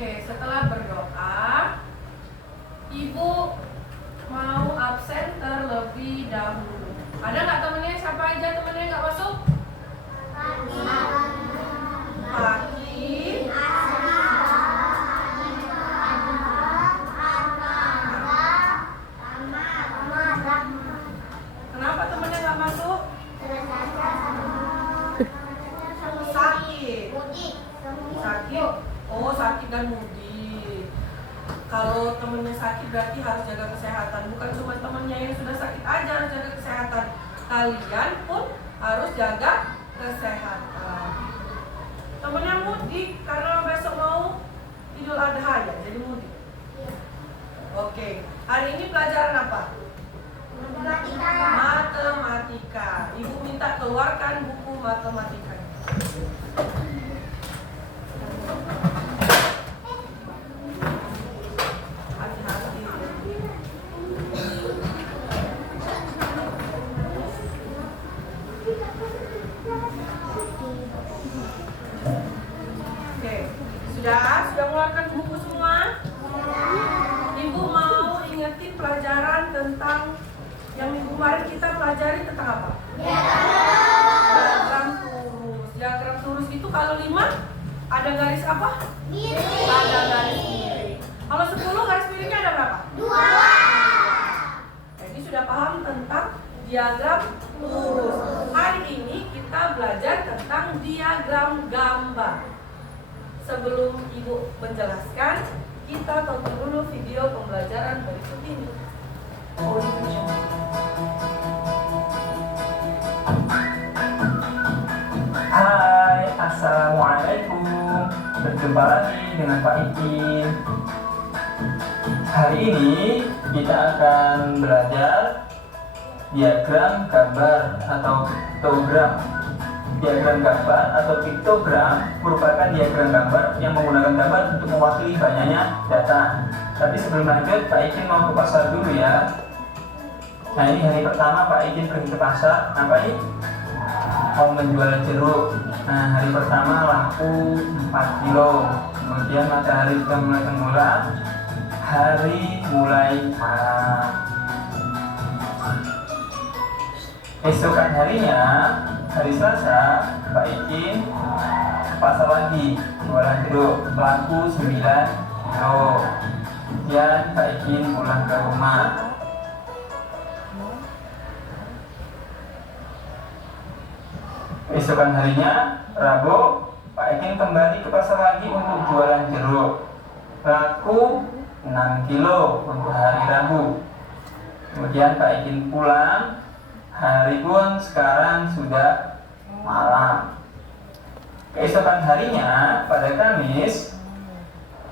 Oke, setelah berdoa, Ibu mau absen terlebih dahulu. Ada nggak temennya? Siapa aja temennya nggak masuk? Pagi. Kenapa temennya nggak masuk? Sakit. Sakit. Oh, sakit dan mudik. Kalau temennya sakit berarti harus jaga kesehatan. Bukan cuma temennya yang sudah sakit aja harus jaga kesehatan. Kalian pun harus jaga kesehatan. Temennya mudik karena besok mau Idul Adha ya, jadi mudik. Oke, hari ini pelajaran apa? Matematika. Ibu minta keluarkan buku matematika. Hati-hati. Oke, sudah mengeluarkan buku semua? Ibu mau ingetin pelajaran tentang yang minggu kemarin kita pelajari tentang apa? Diagram lurus. Diagram lurus itu kalau 5 ada garis apa? Miring. Ada garis miring. Kalau 10 garis miringnya ada berapa? 2. Jadi sudah paham tentang diagram lurus. Hari ini kita belajar tentang diagram gambar. Sebelum Ibu menjelaskan, kita tonton dulu video pembelajaran berikut ini. Hai, assalamualaikum. Berjumpa lagi dengan Pak Ikin. Hari ini kita akan belajar diagram gambar atau piktogram. Diagram gambar atau piktogram merupakan diagram gambar yang menggunakan gambar untuk mewakili banyaknya data. Tapi sebelum lanjut, Pak Ikin mau ke pasar dulu ya. Nah, ini hari pertama Pak Ikin pergi ke pasar. Ngapain? Mau menjual jeruk. Nah, hari pertama laku 4 kilo. Kemudian matahari sudah mulai tenggelam, hari mulai malam. Esokan harinya, hari Selasa, Pak Ikin pasar lagi jualan jeruk, laku 9 kilo. Kemudian Pak Ikin pulang ke rumah. Esokan harinya, Rabu, Pak Ikin kembali ke pasar lagi untuk jualan jeruk, laku 6 kilo untuk hari Rabu. Kemudian Pak Ikin pulang, hari pun sekarang sudah malam. Keesokan harinya, pada Kamis,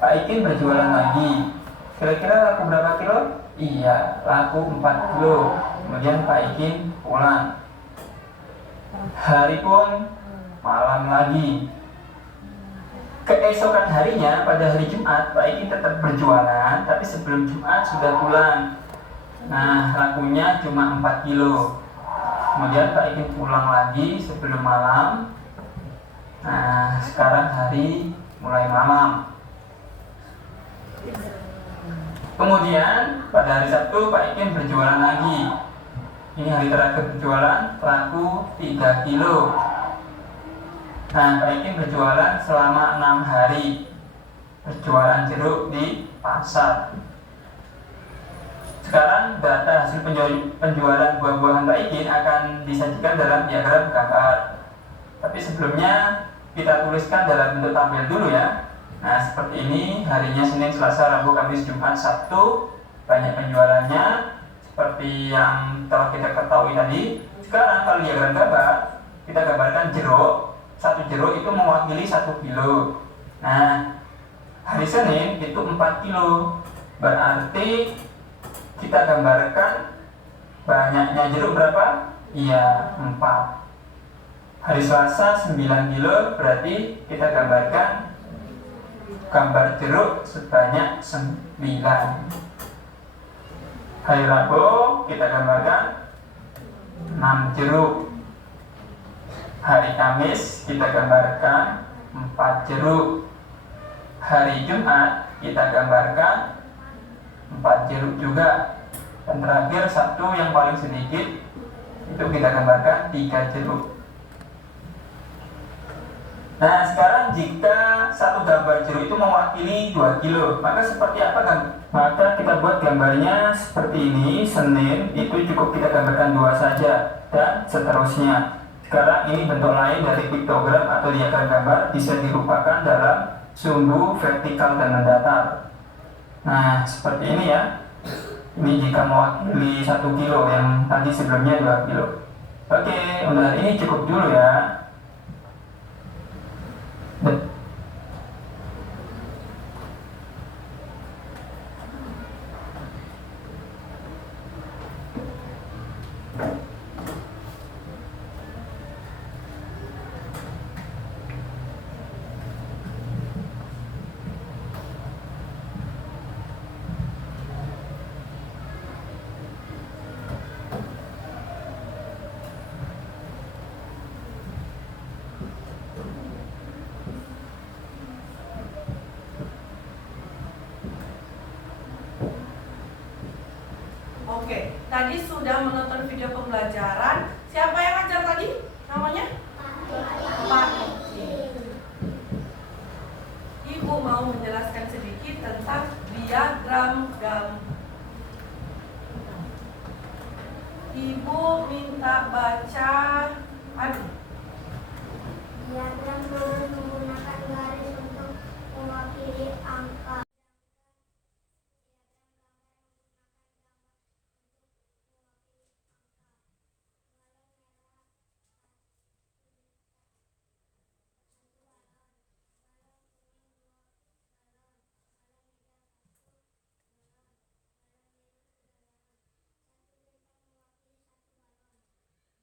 Pak Ikin berjualan lagi. Kira-kira laku berapa kilo? Iya, laku 4 kilo. Kemudian Pak Ikin pulang. Hari pun malam lagi. Keesokan harinya, pada hari Jumat, Pak Ikin tetap berjualan, tapi sebelum Jumat sudah pulang. Nah, lakunya cuma 4 kilo. Kemudian Pak Ikin pulang lagi sebelum malam. Nah, sekarang hari mulai malam. Kemudian pada hari Sabtu Pak Ikin berjualan lagi. Ini hari terakhir berjualan, laku 3 kilo. Nah, Pak Ikin berjualan selama 6 hari. Berjualan jeruk di pasar. Sekarang data hasil penjualan buah-buahan Pak Ikin akan disajikan dalam diagram gambar. Tapi sebelumnya kita tuliskan dalam bentuk tabel dulu ya. Nah, seperti ini, harinya Senin, Selasa, Rabu, Kamis, Jumat, Sabtu. Banyak penjualannya seperti yang telah kita ketahui tadi. Sekarang kalau diagram gambar, kita gambarkan jeruk. Satu jeruk itu mewakili 1 kilo. Nah, hari Senin itu 4 kilo. Berarti kita gambarkan banyaknya jeruk berapa? Iya, 4. Hari Selasa 9 kilo, berarti kita gambarkan gambar jeruk sebanyak 9. Hari Rabu kita gambarkan 6 jeruk. Hari Kamis kita gambarkan 4 jeruk. hari Jumat kita gambarkan 4 jeruk juga. Dan terakhir Sabtu yang paling sedikit itu kita gambarkan 3 jeruk. Nah, sekarang jika satu gambar jeruk itu mewakili 2 kilo, maka seperti apa kan? Maka kita buat gambarnya seperti ini. Senin itu cukup kita gambarkan 2 saja, dan seterusnya. Sekarang ini bentuk lain dari piktogram atau diagram gambar bisa dirupakan dalam sumbu vertikal dan mendatar. Nah, seperti ini ya. Ini jika mewakili 1 kilo, yang tadi sebelumnya 2 kilo. Oke, untuk hari ini cukup dulu ya. Oke, tadi sudah menonton video pembelajaran. Siapa yang ngajar tadi? Namanya? Pak Iki. Ibu mau menjelaskan sedikit tentang diagram gambar. Ibu minta baca. Diagram menggunakan garis untuk mewakili angka.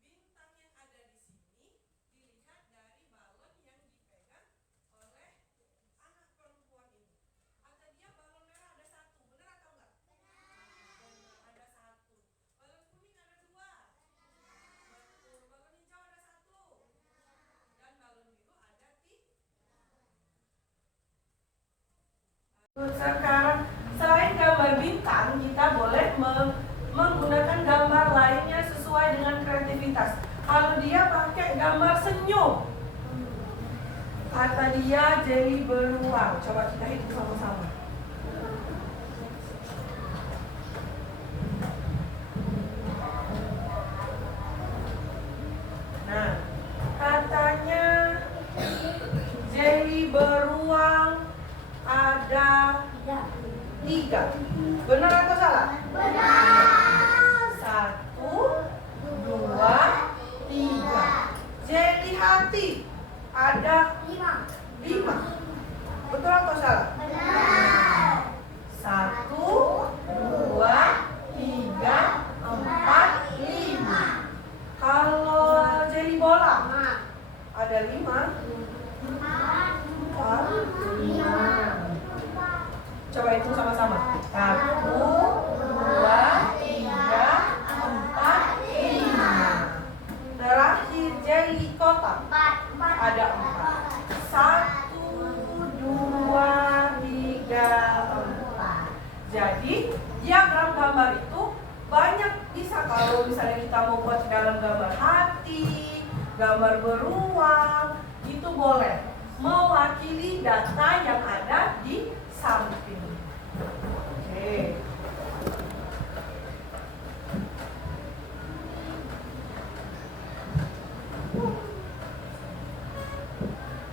Bintang yang ada di sini dilihat dari balon yang dipegang oleh anak perempuan ini. Kata dia balon merah ada 1, benar atau enggak? Benar, ada 1. Balon kuning ada 2. Betul. Balon hijau ada 1. Dan balon biru ada 3. Sekarang selain gambar bintang, kita boleh menggunakan gambar lainnya sesuai dengan kreativitas. Kalau dia pakai gambar senyum, kata dia jeli beruang. Coba kita hitung sama-sama. Nah, katanya jeli beruang ada 3. Benar atau salah? Benar. 1, 2, 3. Jeli hati ada 5. Betul atau salah? Benar. 1, 2, 3, 4, 5. Kalau jeli bola ada 5. 4, 5. Coba hitung sama-sama. 1, 2, 3, 4, 5. Terakhir jeli kotak ada 4. 1, 2, 3, 4. Jadi diagram gambar itu banyak bisa. Kalau misalnya kita mau buat dalam gambar hati, gambar beruang, itu boleh mewakili data yang ada di samping. Oke.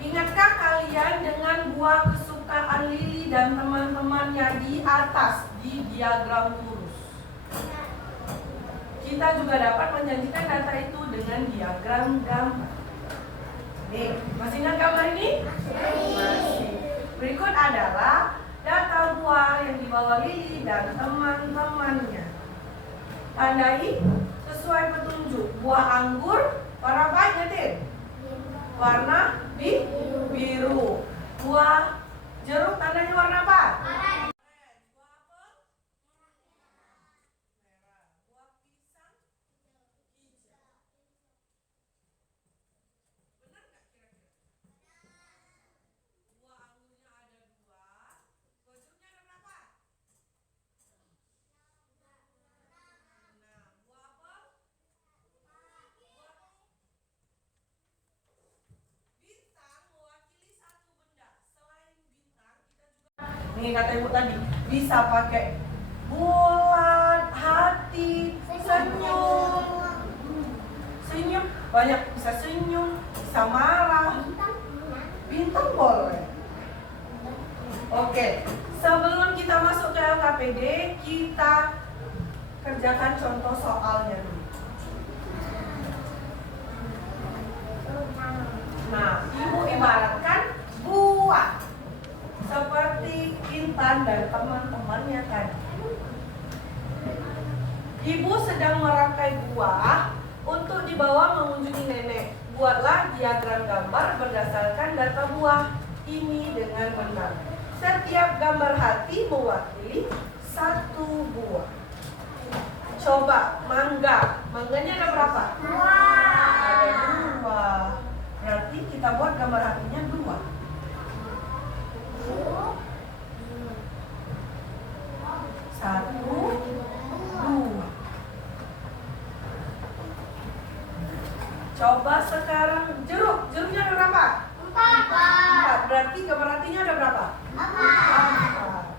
Ingatkah kalian dengan buah kesukaan Lili dan teman-temannya di atas di diagram lurus? Kita juga dapat menjanjikan data itu dengan diagram gambar. Nih, masih ingat gambar ini? Masih. Berikut adalah data buah yang dibawa Lili dan teman-temannya. Tandai sesuai petunjuk. Buah anggur warna apa aja, Tin? Warna biru. Buah jeruk tandanya warna apa? Buah apel? Merah. Buah pisang? Hijau. Benar nggak kira-kira? Buah anggurnya ada 2, Ini kata ibu tadi, bisa pakai bulat, hati, senyum. Senyum, banyak bisa senyum, bisa marah. Bintang boleh. Oke, sebelum kita masuk ke LKPD, kita kerjakan contoh soalnya dulu. Nah, ibu ibaratkan buah seperti Intan dan teman-temannya tadi. Ibu sedang merangkai buah untuk dibawa mengunjungi nenek. Buatlah diagram gambar berdasarkan data buah ini dengan benar. Setiap gambar hati mewakili satu buah. Coba mangga. Mangganya ada berapa? Ada 2. Berarti kita buat gambar hatinya 2. Satu, 2. Coba sekarang jeruk. Jeruknya ada berapa? 4. Berarti gambar hatinya ada berapa? 4.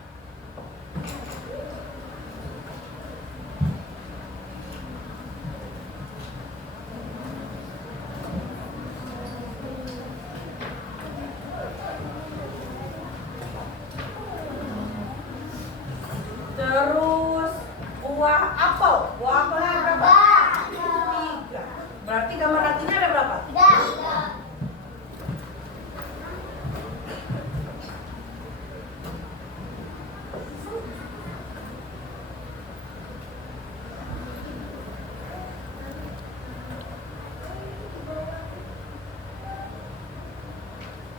Terus buah apel. Buah apelnya ada berapa? 3. Berarti gambar hatinya ada berapa? 3.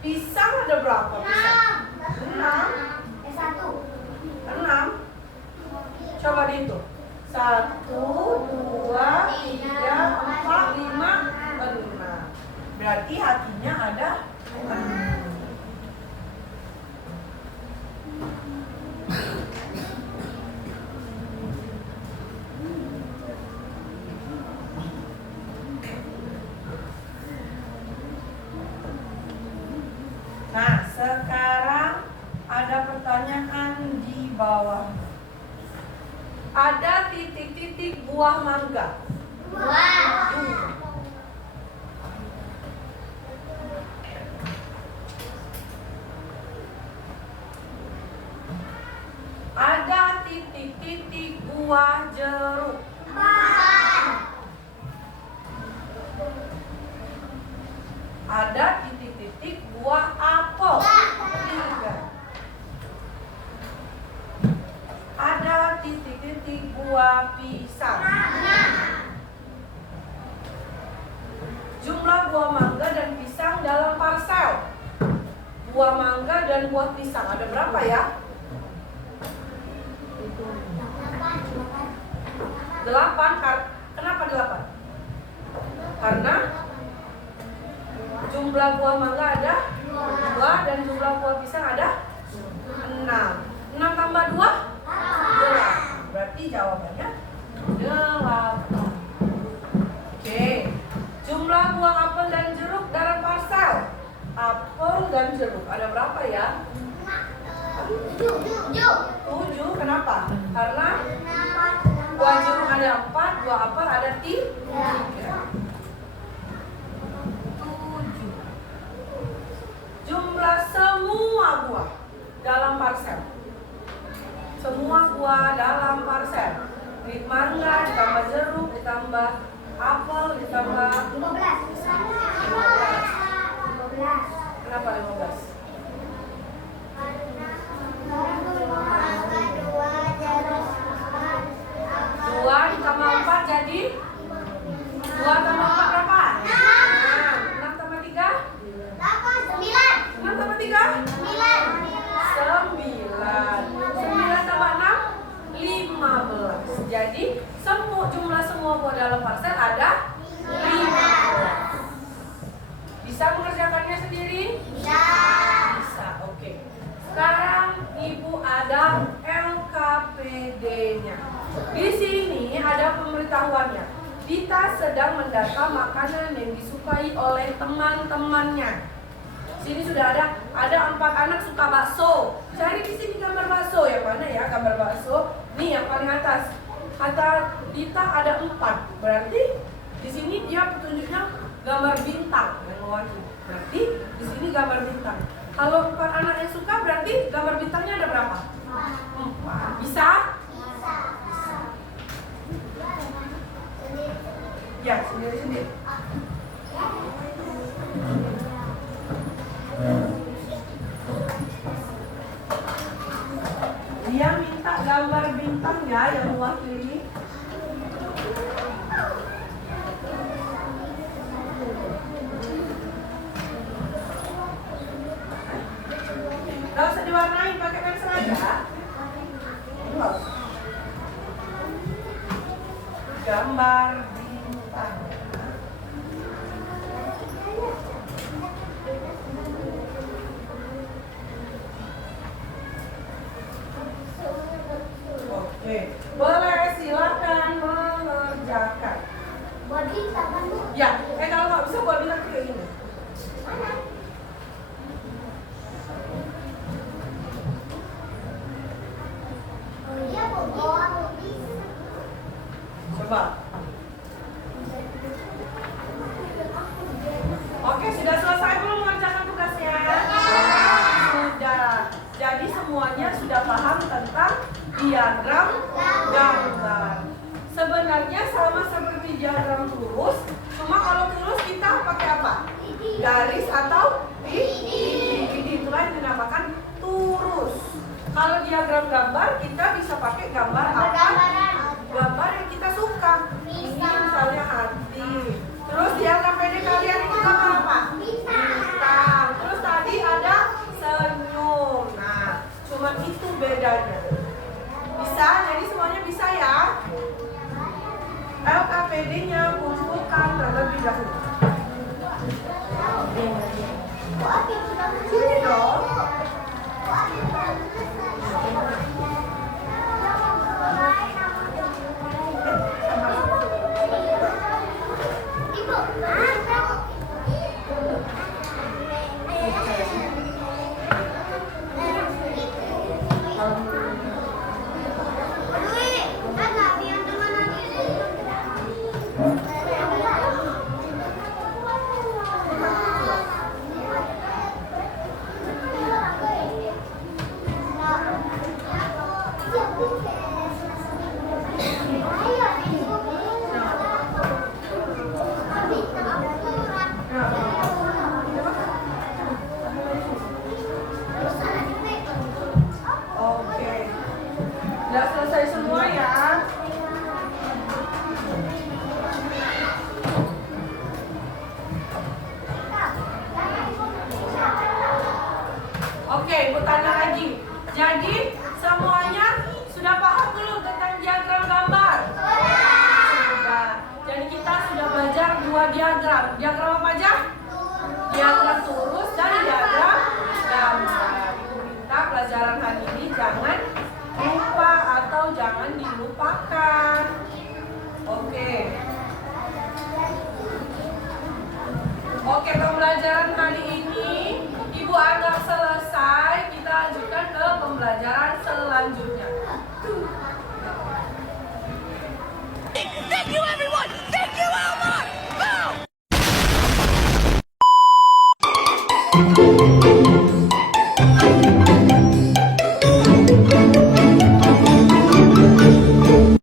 Pisang ada berapa? Pisang? 6. 6. Coba dihitung. 1, 2, 3, 4, 5, 6. Berarti hatinya ada 6. Nah, sekarang ada pertanyaan di bawah. Ada titik-titik buah mangga. Ada titik-titik buah jeruk. Ada titik-titik buah apel. 3. Ada titik-titik buah pisang. Jumlah buah mangga dan pisang dalam parsel. Buah mangga dan buah pisang ada berapa ya? 8. Kenapa 8? Karena jumlah buah mangga ada 2 dan jumlah buah pisang ada 6. 6 tambah 2? 8. Berarti jawabannya 8. Oke. Jumlah buah apel dan jeruk dalam parsel. Apel dan jeruk ada berapa ya? 7. Kenapa? Karena buah jeruk ada 4, buah apel ada 3. 7. Jumlah semua buah dalam parsel. Semua buah dalam parsel. Mangga ditambah jeruk ditambah apel ditambah 15. Kenapa 15? Dua ditambah 4 jadi 2 tambah 4 berapa? 6 tambah 3? 6 tambah 3? 9 tambah 6? 15. Jadi jumlah semua buah dalam parsel ada 15. Bisa mengerjakannya sendiri? Bisa, oke. Sekarang ibu ada LKPD-nya. Di sini ada pemberitahuannya. Dita sedang mendata makanan yang disukai oleh teman-temannya. Sini sudah ada ada 4 anak suka bakso. Cari di sini gambar bakso. Yang mana ya gambar bakso? Nih yang paling atas. Kata Dita ada 4. Berarti di sini dia petunjuknya gambar bintang yang mewakili. Berarti di sini gambar bintang. Kalau 4 anak yang suka berarti gambar bintangnya ada berapa? 4. Bisa? Ya, sendiri-sendiri. Dia minta gambar bintangnya yang mewakili. Gak usah diwarnain, pakai pensil aja. Gambar bintang. Oke, boleh silakan mengerjakan. Buat bintang kan? Ya, kalau nggak bisa buat bintang kayak gini. Mana? Oh iya, bisa. Coba. Oke, sudah selesai belum mengerjakan tugasnya? Sudah. Jadi semuanya sudah paham tentang diagram gambar. Sebenarnya sama seperti diagram lurus, cuma kalau lurus kita pakai apa? Garis atau titik. Itulah yang dinamakan lurus. Kalau diagram gambar kita bisa pakai gambar apa? Gambar yang kita suka. Ini misalnya hati. Terus diagram PD kalian itu gambar apa? Bintang. Terus tadi ada senyum. Nah, cuma itu bedanya. Bisa, jadi semuanya bisa ya. LKPD-nya kumpulkan terlebih dahulu. Sini dong. Oke. Udah selesai semua ya. Oke, ibu tanya lagi. Jadi semuanya sudah paham belum tentang diagram gambar? Sudah. Jadi kita sudah belajar 2 diagram. Diagram apa aja? Diagram lurus dan diagram gambar. Ibu minta pelajaran hari ini jangan lupa atau jangan dilupakan. Oke. Oke, kamu